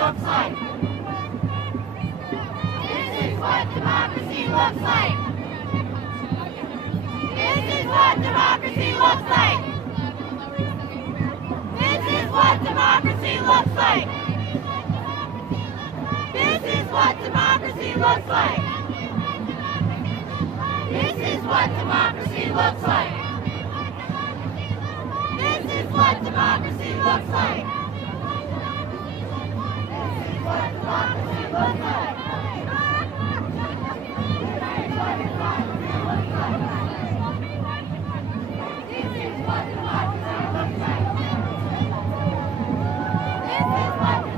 looks like. This is what democracy looks like. This is what democracy looks like. This is what democracy looks like. This is what democracy looks like. This is what democracy looks like. This is what democracy looks like. This is what democracy looks like.